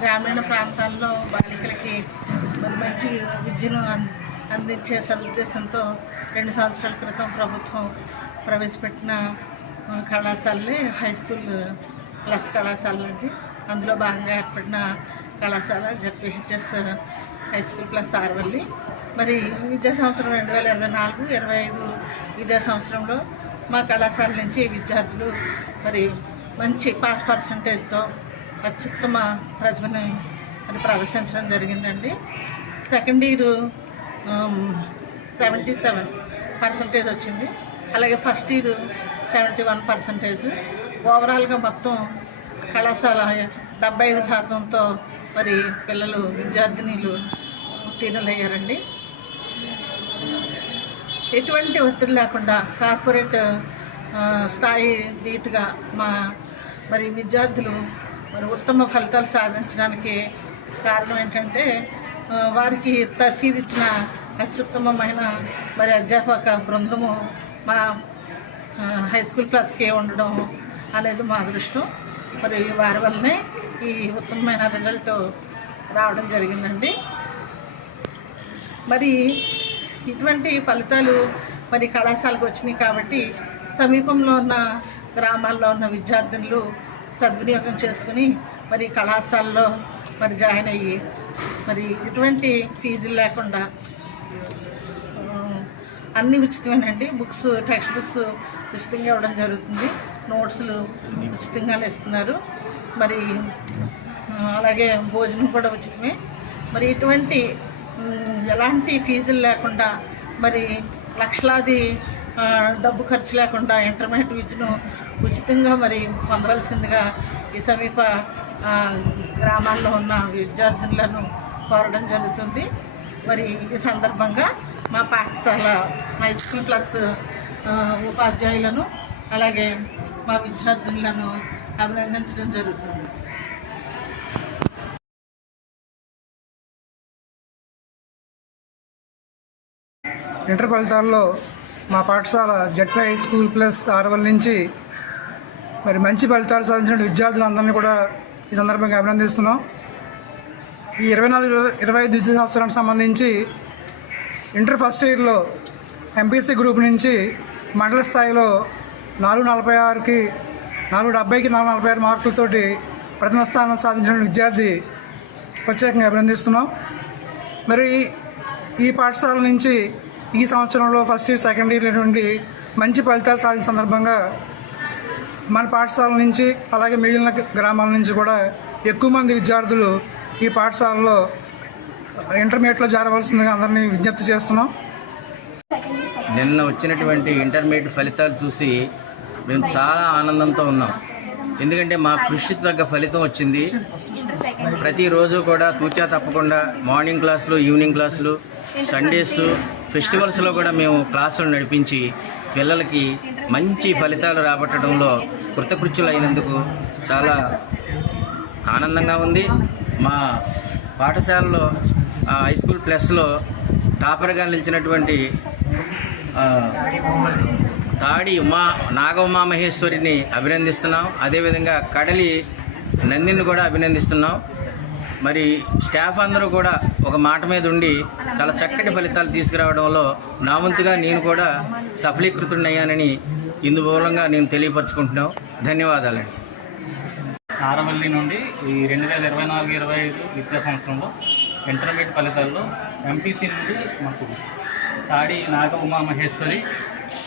గ్రామీణ ప్రాంతాల్లో బాలికలకి మంచి విద్యను అందించే సదుద్దేశంతో 2 సంవత్సరాల క్రితం ప్రభుత్వం ప్రవేశపెట్టిన కళాశాలలే హై స్కూల్ ప్లస్ కళాశాలలు అండి. అందులో భాగంగా ఏర్పడిన కళాశాల జెడ్పీహెచ్ఎస్ హై స్కూల్ ప్లస్ ఆర్వల్లి. మరి విద్యా సంవత్సరం 2024-25 విద్యా సంవత్సరంలో మా కళాశాల నుంచి విద్యార్థులు మరి మంచి పాస్ పర్సంటేజ్తో అత్యుత్తమ ప్రతిభని మరి ప్రదర్శించడం జరిగిందండి. సెకండ్ ఇయర్ 77% వచ్చింది. అలాగే ఫస్ట్ ఇయర్ 71%. ఓవరాల్గా మొత్తం కళాశాల 75%తో మరి పిల్లలు విద్యార్థినీలు ఉత్తీర్ణులయ్యారండి. ఎటువంటి ఒత్తిడి లేకుండా కార్పొరేట్ స్థాయి ధీటుగా మరి విద్యార్థులు మరి ఉత్తమ ఫలితాలు సాధించడానికి కారణం ఏంటంటే వారికి తర్ఫీదు ఇచ్చిన అత్యుత్తమమైన మరి అధ్యాపక బృందము మా హై స్కూల్ ప్లస్కి ఉండడం అనేది మా అదృష్టం. మరి వారి వల్లనే ఈ ఉత్తమమైన రిజల్ట్ రావడం జరిగిందండి. మరి ఇటువంటి ఫలితాలు మరి కళాశాలకు వచ్చినాయి కాబట్టి సమీపంలో ఉన్న గ్రామాల్లో ఉన్న విద్యార్థులు సద్వినియోగం చేసుకుని మరి కళాశాలలో మరి జాయిన్ అయ్యి మరి ఎటువంటి ఫీజులు లేకుండా అన్నీ ఉచితమేనండి. టెక్స్ట్ బుక్స్ ఉచితంగా ఇవ్వడం జరుగుతుంది. నోట్స్లు ఉచితంగానే ఇస్తున్నారు. మరి అలాగే భోజనం కూడా ఉచితమే. మరి ఇటువంటి ఎలాంటి ఫీజులు లేకుండా మరి లక్షలాది డబ్బు ఖర్చు లేకుండా ఇంటర్మీడియట్ విద్యను ఉచితంగా మరి పొందవలసిందిగా ఈ సమీప గ్రామాల్లో ఉన్న విద్యార్థులను కోరడం జరుగుతుంది. మరి ఈ సందర్భంగా మా పాఠశాల హై స్కూల్ ప్లస్ ఉపాధ్యాయులను అలాగే మా విద్యార్థులను అభినందించడం జరుగుతుంది. ఇంటర్ ఫలితాల్లో మా పాఠశాల జెడ్పీ హై స్కూల్ ప్లస్ ఆర్వల్ నుంచి మరి మంచి ఫలితాలు సాధించిన విద్యార్థులందరినీ కూడా ఈ సందర్భంగా అభినందిస్తున్నాం. ఈ 24-25 విద్యా సంవత్సరానికి సంబంధించి ఇంటర్ ఫస్ట్ ఇయర్లో ఎంపీసీ గ్రూప్ నుంచి మండల స్థాయిలో 446కి 470కి 446 మార్కులతోటి ప్రథమ స్థానం సాధించిన విద్యార్థి ప్రత్యేకంగా అభినందిస్తున్నాం. మరి ఈ పాఠశాల నుంచి ఈ సంవత్సరంలో ఫస్ట్ ఇయర్ సెకండ్ ఇయర్ అనేటువంటి మంచి ఫలితాలు సాధించిన సందర్భంగా మన పాఠశాల నుంచి అలాగే మిగిలిన గ్రామాల నుంచి కూడా ఎక్కువ మంది విద్యార్థులు ఈ పాఠశాలలో ఇంటర్మీడియట్లో చేరవలసిందిగా అందరినీ విజ్ఞప్తి చేస్తున్నాం. నిన్న వచ్చినటువంటి ఇంటర్మీడియట్ ఫలితాలు చూసి మేము చాలా ఆనందంతో ఉన్నాం. ఎందుకంటే మా కృషికి తగ్గ ఫలితం వచ్చింది. ప్రతిరోజు కూడా తూచా తప్పకుండా మార్నింగ్ క్లాసులు, ఈవినింగ్ క్లాసులు, సండేస్, ఫెస్టివల్స్లో కూడా మేము క్లాసులు నడిపించి పిల్లలకి మంచి ఫలితాలు రాబట్టడంలో కృతకృత్యులు అయినందుకు చాలా ఆనందంగా ఉంది. మా పాఠశాలలో హై స్కూల్ ప్లస్లో టాపర్గా నిలిచినటువంటి తాడి నాగఉమామహేశ్వరిని అభినందిస్తున్నాం. అదేవిధంగా కడలి నందిని కూడా అభినందిస్తున్నాం. మరి స్టాఫ్ అందరూ కూడా ఒక మాట మీద ఉండి చాలా చక్కటి ఫలితాలు తీసుకురావడంలో నా వంతుగా నేను కూడా సఫలీకృతుడయ్యానని ఇందుమూలంగా నేను తెలియపరచుకుంటున్నాను. ధన్యవాదాలండి. ఆరవల్లి నుండి ఈ 2024-25 విద్యా సంవత్సరంలో ఇంటర్మీడియట్ ఫలితాల్లో ఎంపీసీ నుండి మాకు తాడి నాగఉమామహేశ్వరి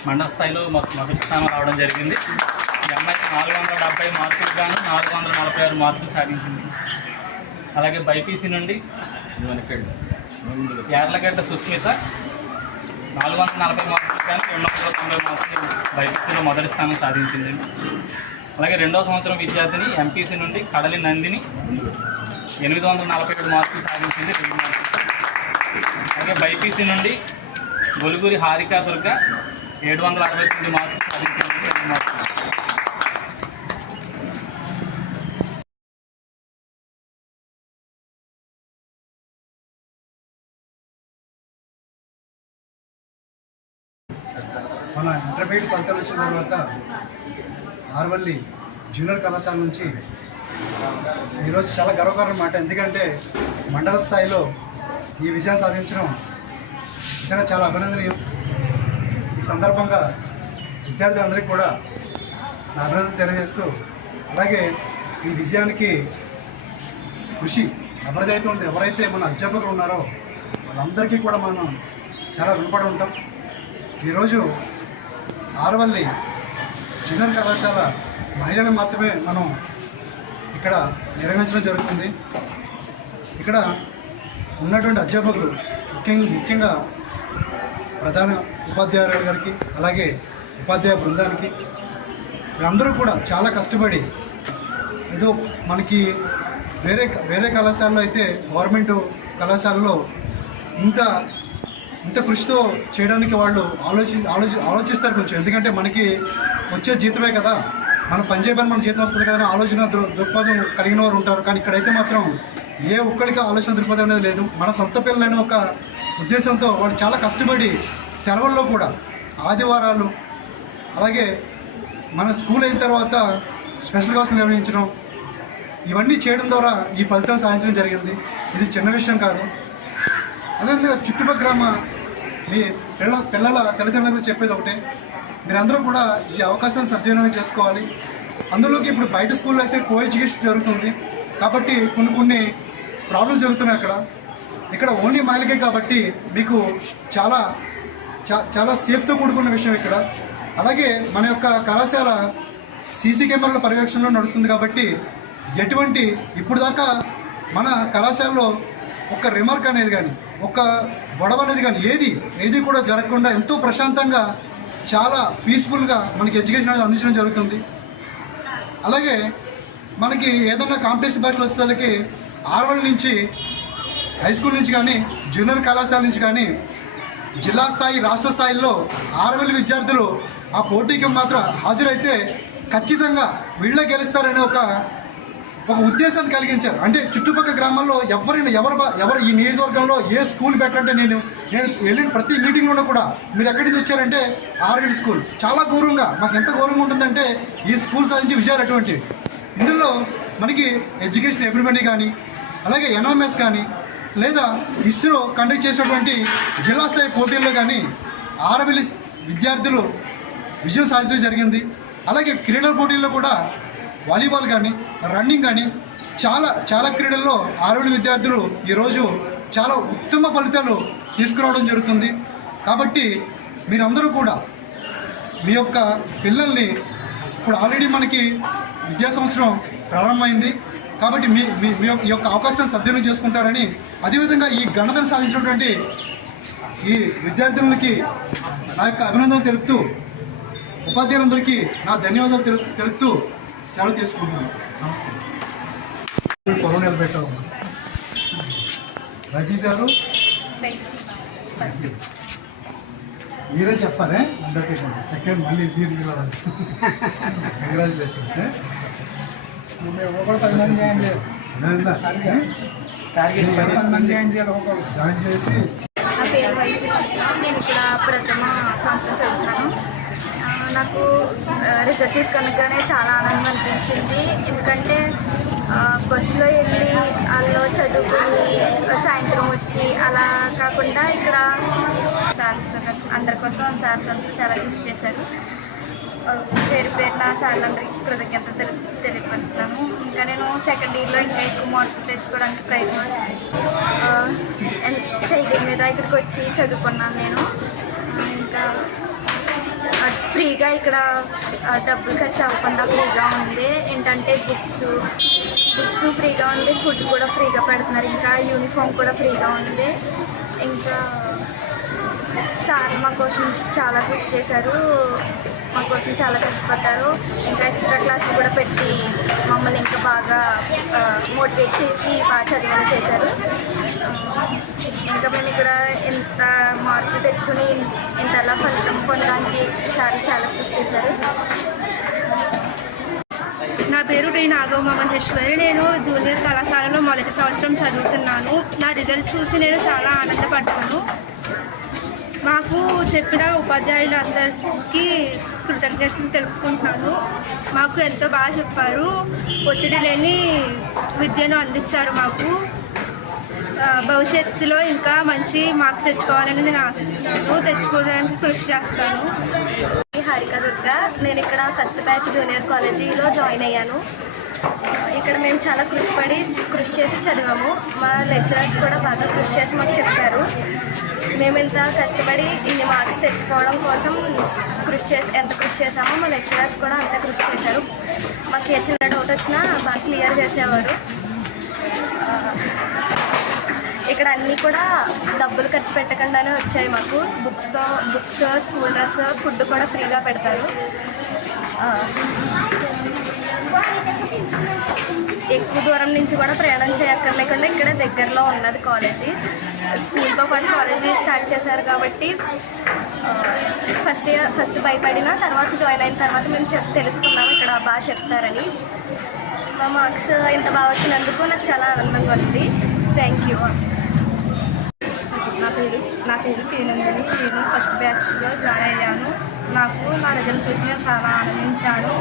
మండల స్థాయిలో మొదటి స్థానం రావడం జరిగింది. ఈ అమ్మాయికి 470 మార్కులు గాను 446 మార్కులు సాధించింది. అలాగే బైపీసీ నుండి యార్లగడ్డ సుస్మిత 440 మార్కులు కానీ 290 మార్కులు బైపీసీలో మొదటి స్థానం సాధించింది. అలాగే రెండవ సంవత్సరం విద్యార్థిని ఎంపీసీ నుండి కడలి నందిని 847 మార్కులు సాధించింది, 2 మార్కులు. అలాగే బైపీసీ నుండి గొలుగురి హారికా దుర్గ 769 మార్కులు సాధించింది, 2 మార్కులు. మన ఇంటర్మీడియట్ ఫలితాలు వచ్చిన తర్వాత ఆర్వల్లి జూనియర్ కళాశాల నుంచి ఈరోజు చాలా గర్వకారణం మాట. ఎందుకంటే మండల స్థాయిలో ఈ విజయం సాధించడం నిజంగా చాలా అభినందనీయం. ఈ సందర్భంగా విద్యార్థులందరికీ కూడా నా అభినందనలు తెలియజేస్తూ, అలాగే ఈ విజయానికి కృషి ఎవరైతే మన అధ్యాపకులు ఉన్నారో వాళ్ళందరికీ కూడా మనం చాలా రుణపడి ఉంటాం. ఈరోజు ఆరవల్లి జూనియర్ కళాశాల మహిళలను మాత్రమే మనం ఇక్కడ నిర్వహించడం జరుగుతుంది. ఇక్కడ ఉన్నటువంటి అధ్యాపకులు ముఖ్యంగా ప్రధాన ఉపాధ్యాయురాలు గారికి, అలాగే ఉపాధ్యాయ బృందానికి, వీళ్ళందరూ కూడా చాలా కష్టపడి, ఏదో మనకి వేరే కళాశాలలో అయితే గవర్నమెంట్ కళాశాలలో ఇంత కృషితో చేయడానికి వాళ్ళు ఆలోచిస్తారు కొంచెం. ఎందుకంటే మనకి వచ్చే జీతమే కదా, మనం పనిచేయబడి మన జీతం వస్తుంది కదా ఆలోచన దృక్పథం కలిగిన వారు ఉంటారు. కానీ ఇక్కడైతే మాత్రం ఏ ఒక్కరికి ఆలోచన దృక్పథం అనేది లేదు. మన సొంత పిల్లలైన ఒక ఉద్దేశంతో వాళ్ళు చాలా కష్టపడి సెలవుల్లో కూడా ఆదివారాలు, అలాగే మన స్కూల్ అయిన తర్వాత స్పెషల్ క్లాసులు నిర్వహించడం, ఇవన్నీ చేయడం ద్వారా ఈ ఫలితం సాధించడం జరిగింది. ఇది చిన్న విషయం కాదు. అదేవిధంగా చుట్టుపక్కల మీ పిల్లల తల్లిదండ్రులకు చెప్పేది ఒకటే, మీరందరూ కూడా ఈ అవకాశాన్ని సద్వినియోగం చేసుకోవాలి. అందులోకి ఇప్పుడు బయట స్కూల్లో అయితే కో ఎడ్యుకేషన్ జరుగుతుంది కాబట్టి కొన్ని ప్రాబ్లమ్స్ జరుగుతున్నాయి ఇక్కడ ఓన్లీ మహిళకే కాబట్టి మీకు చాలా సేఫ్తో కూడుకున్న విషయం ఇక్కడ. అలాగే మన యొక్క కళాశాల సీసీ కెమెరాల పర్యవేక్షణలో నడుస్తుంది కాబట్టి ఇప్పుడు దాకా మన కళాశాలలో ఒక రిమార్క్ అనేది కానీ, ఒక గొడవ అనేది కానీ ఏది కూడా జరగకుండా ఎంతో ప్రశాంతంగా, చాలా పీస్ఫుల్గా మనకి ఎడ్యుకేషన్ అనేది అందించడం జరుగుతుంది. అలాగే మనకి ఏదైనా కాంపిటీషన్ బ్యాచ్లు వచ్చేసరికి ఆర్వల్ నుంచి, హై స్కూల్ నుంచి కానీ, జూనియర్ కళాశాల నుంచి కానీ, జిల్లా స్థాయి, రాష్ట్ర స్థాయిలో ఆర్వల్ విద్యార్థులు ఆ పోటీకి మాత్రం హాజరైతే ఖచ్చితంగా వీళ్ళే గెలుస్తారనే ఒక ఉద్దేశాన్ని కలిగించారు. అంటే చుట్టుపక్కల గ్రామాల్లో ఎవరు ఈ నియోజకవర్గంలో ఏ స్కూల్ పెట్టాలంటే నేను వెళ్ళిన ప్రతి మీటింగ్లోనూ కూడా మీరు ఎక్కడి నుంచి వచ్చారంటే ఆర్వల్ స్కూల్, చాలా గౌరవంగా, మాకు ఎంత గౌరవంగా ఉంటుందంటే ఈ స్కూల్ సాధించే విజయాలు అటువంటివి. ఇందులో మనకి ఎడ్యుకేషన్ ఎవ్రీబడి కానీ, అలాగే ఎన్ఎంఎస్ కానీ, లేదా ఇస్రో కండక్ట్ చేసినటువంటి జిల్లా స్థాయి పోటీల్లో కానీ ఆర్వల్ విద్యార్థులు విజయం సాధించడం జరిగింది. అలాగే క్రీడల పోటీల్లో కూడా వాలీబాల్ కానీ, రన్నింగ్ కానీ, చాలా క్రీడల్లో ఆర్వల్ విద్యార్థులు ఈరోజు చాలా ఉత్తమ ఫలితాలు తీసుకురావడం జరుగుతుంది. కాబట్టి మీరందరూ కూడా మీ యొక్క పిల్లల్ని, ఇప్పుడు ఆల్రెడీ మనకి విద్యా సంవత్సరం ప్రారంభమైంది కాబట్టి మీ యొక్క అవకాశాన్ని సద్వినియోగం చేసుకుంటారని, అదేవిధంగా ఈ ఘనతను సాధించినటువంటి ఈ విద్యార్థులకి నా యొక్క అభినందనలు తెలుపుతూ, ఉపాధ్యాయులందరికీ నా ధన్యవాదాలు తెలుపుతూ సెలవు తీసుకుంటున్నాను. నమస్తే. కరోనా పెట్టాము రజీశారు, మీరే చెప్పాలి. అండర్టేకింగ్ సెకండ్ మళ్ళీ మీరు కంగ్రాచులేషన్స్. జాయిన్ చేసి నా పేరు వైసీ. నేను ఇక్కడ ప్రథమ సంవత్సరం చదువుతున్నాను. నాకు రిసర్చ్ కనుకనే చాలా ఆనందం అనిపించింది. ఎందుకంటే బస్సులో వెళ్ళి అందులో చదువుకుని సాయంత్రం వచ్చి అలా కాకుండా ఇక్కడ అందరి కోసం సార్స్ అందరూ చాలా కృషి చేశారు. పేరున సార్లందరికీ కృతజ్ఞతలు తెలియపరుస్తున్నాను. ఇంకా నేను సెకండ్ ఇయర్లో ఇంకా ఎక్కువ మార్కులు తెచ్చుకోవడానికి ప్రయత్నిస్తాను. సైకిల్ మీద ఇక్కడికి వచ్చి చదువుకున్నాను నేను. ఇంకా ఫ్రీగా ఇక్కడ డబ్బులు ఖర్చు అవ్వకుండా ఫ్రీగా ఉంది. ఏంటంటే బుక్స్ ఫ్రీగా ఉంది, ఫుడ్ కూడా ఫ్రీగా పెడుతున్నారు, ఇంకా యూనిఫామ్ కూడా ఫ్రీగా ఉంది. ఇంకా సార్ మా కోసం చాలా కృషి చేశారు, మా కోసం చాలా కష్టపడ్డారు. ఇంకా ఎక్స్ట్రా క్లాసులు కూడా పెట్టి మమ్మల్ని ఇంకా బాగా మోటివేట్ చేసి బాగా చదివేలా చేశారు. ఇంకా మేము ఇక్కడ ఎంత మార్కులు తెచ్చుకుని ఇంతలా ఫలితం పొందడానికి సార్ చాలా కృషి చేశారు. నా పేరు టి నాగమ్మ మహేశ్వరి. నేను జూనియర్ కళాశాలలో మొదటి సంవత్సరం చదువుతున్నాను. నా రిజల్ట్ చూసి నేను చాలా ఆనందపడ్డాను. మాకు చెప్పిన ఉపాధ్యాయులందరికీ కృతజ్ఞతలు తెలుపుకుంటున్నాను. మాకు ఎంతో బాగా చెప్పారు. ఒత్తిడి లేని విద్యను అందించారు మాకు. భవిష్యత్తులో ఇంకా మంచి మార్క్స్ తెచ్చుకోవాలని నేను ఆశిస్తున్నాను. తెచ్చుకోవడానికి కృషి చేస్తాను. హారిక దుర్గా. నేను ఇక్కడ ఫస్ట్ బ్యాచ్ జూనియర్ కాలేజీలో జాయిన్ అయ్యాను. ఇక్కడ మేము చాలా కృషి చేసి చదివాము. మా లెక్చరర్స్ కూడా బాగా కృషి చేసి మాకు చెప్పారు. మేము ఇంత కష్టపడి ఇన్ని మార్క్స్ తెచ్చుకోవడం కోసం ఎంత కృషి చేసామో మా లెక్చరర్స్ కూడా అంత కృషి చేశారు. మాకు ఏ చిన్న డౌట్ వచ్చినా బాగా క్లియర్ చేసేవారు. ఇక్కడ అన్నీ కూడా డబ్బులు ఖర్చు పెట్టకుండానే వచ్చాయి మాకు. బుక్స్, స్కూల్ డ్రెస్, ఫుడ్ కూడా ఫ్రీగా పెడతారు. ఎక్కువ దూరం నుంచి కూడా ప్రయాణం చేయక్కర్లేకుండా ఇక్కడ దగ్గరలో ఉన్నది కాలేజీ. స్కూల్తో పాటు కాలేజీ స్టార్ట్ చేశారు కాబట్టి ఫస్ట్ భయపడిన తర్వాత జాయిన్ అయిన తర్వాత మేము తెలుసుకున్నాము ఇక్కడ బాగా చెప్తారని. మా మార్క్స్ ఇంత బాగా వచ్చినందుకు నాకు చాలా ఆనందంగా ఉంది. Thank you. నా పేరు పీనందని. నేను ఫస్ట్ బ్యాచ్లో జాయిన్ అయ్యాను. నా రిజల్ట్ చూసి నేను చాలా ఆనందించాను.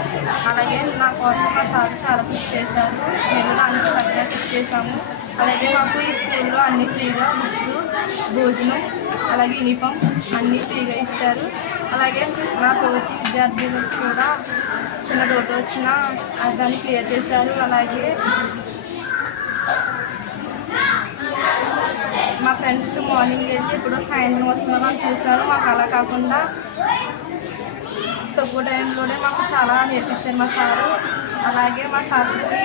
అలాగే నా కోసం మా సార్ చాలా కృషి చేశారు. మేము దానికి తగ్గ కృషి చేశాము. అలాగే మాకు ఈ స్కూల్లో అన్నీ ఫ్రీగా, బుక్స్, భోజనం, అలాగే యూనిఫామ్ అన్నీ ఫ్రీగా ఇచ్చారు. అలాగే నా తోటి విద్యార్థులకు కూడా చిన్న డౌట్ వచ్చినా దాన్ని క్లియర్ చేశారు. అలాగే మా ఫ్రెండ్స్ మార్నింగ్ వెళ్ళి ఇప్పుడు సాయంత్రం వస్తున్నామని చూశారు. మాకు అలా కాకుండా తక్కువ టైంలోనే మాకు చాలా నేర్పించారు మా సారు. అలాగే మా సార్కి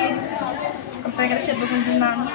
కృతజ్ఞతలు చెప్పుకుంటున్నాను.